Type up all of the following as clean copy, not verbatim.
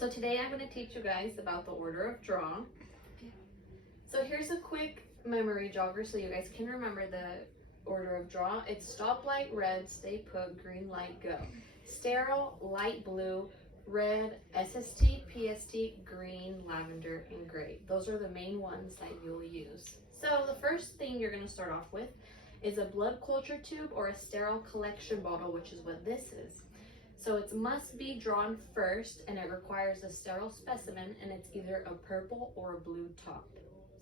So today I'm going to teach you guys about the order of draw. So here's a quick memory jogger so you guys can remember the order of draw. It's stoplight, red, stay put, green light, go. Sterile, light blue, red, SST, PST, green, lavender, and gray. Those are the main ones that you'll use. So the first thing you're going to start off with is a blood culture tube or a sterile collection bottle, which is what this is. So it must be drawn first, and it requires a sterile specimen, and it's either a purple or a blue top.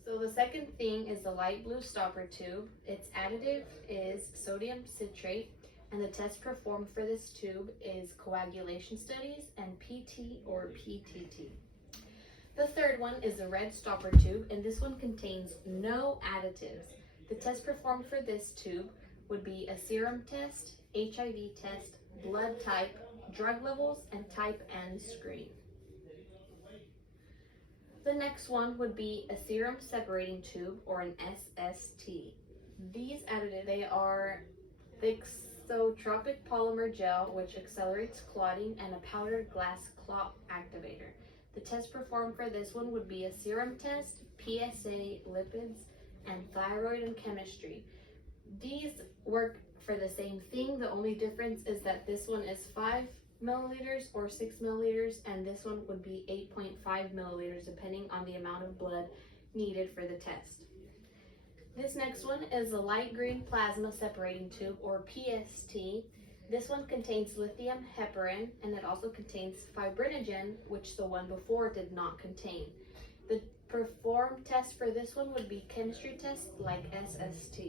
So the second thing is the light blue stopper tube. Its additive is sodium citrate, and the test performed for this tube is coagulation studies and PT or PTT. The third one is the red stopper tube, and this one contains no additives. The test performed for this tube would be a serum test, HIV test, blood type, drug levels, and type N screen. The next one would be a serum separating tube or an SST. These additives, they are thixotropic polymer gel, which accelerates clotting, and a powdered glass clot activator. The test performed for this one would be a serum test, PSA, lipids, and thyroid and chemistry. These work for the same thing. The only difference is that this one is 5 milliliters or 6 milliliters, and this one would be 8.5 milliliters depending on the amount of blood needed for the test. This next one is a light green plasma separating tube or PST. This one contains lithium heparin, and it also contains fibrinogen, which the one before did not contain. The performed test for this one would be chemistry test like SST.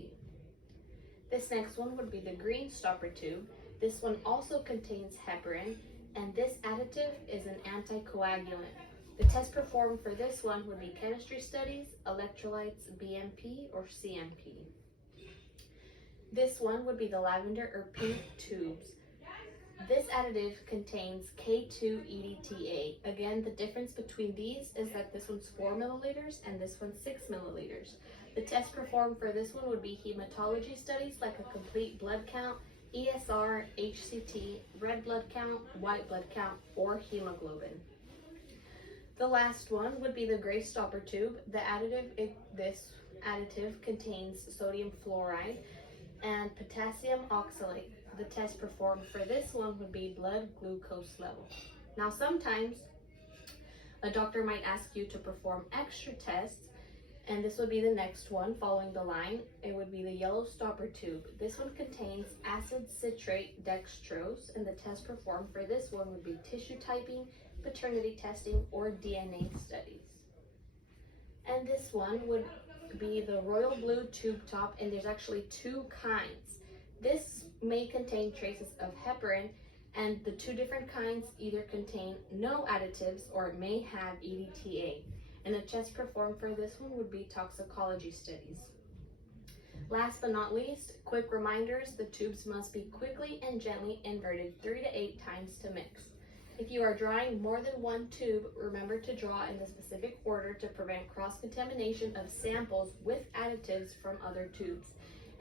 This next one would be the green stopper tube. This one also contains heparin, and this additive is an anticoagulant. The test performed for this one would be chemistry studies, electrolytes, BMP or CMP. This one would be the lavender or pink tubes. This additive contains K2-EDTA. Again, the difference between these is that this one's 4 milliliters and this one's 6 milliliters. The test performed for this one would be hematology studies like a complete blood count, ESR, HCT, red blood count, white blood count, or hemoglobin. The last one would be the gray stopper tube. This additive contains sodium fluoride and potassium oxalate. The test performed for this one would be blood glucose level. Now sometimes a doctor might ask you to perform extra tests, and this would be the next one following the line. It would be the yellow stopper tube. This one contains acid citrate dextrose, and the test performed for this one would be tissue typing, paternity testing, or DNA studies. And this one would be the royal blue tube top, and there's actually two kinds. This may contain traces of heparin, and the two different kinds either contain no additives or it may have EDTA. And the test performed for this one would be toxicology studies. Last but not least, quick reminders: the tubes must be quickly and gently inverted 3 to 8 times to mix. If you are drawing more than one tube, remember to draw in the specific order to prevent cross-contamination of samples with additives from other tubes.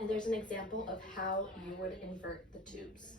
And there's an example of how you would invert the tubes.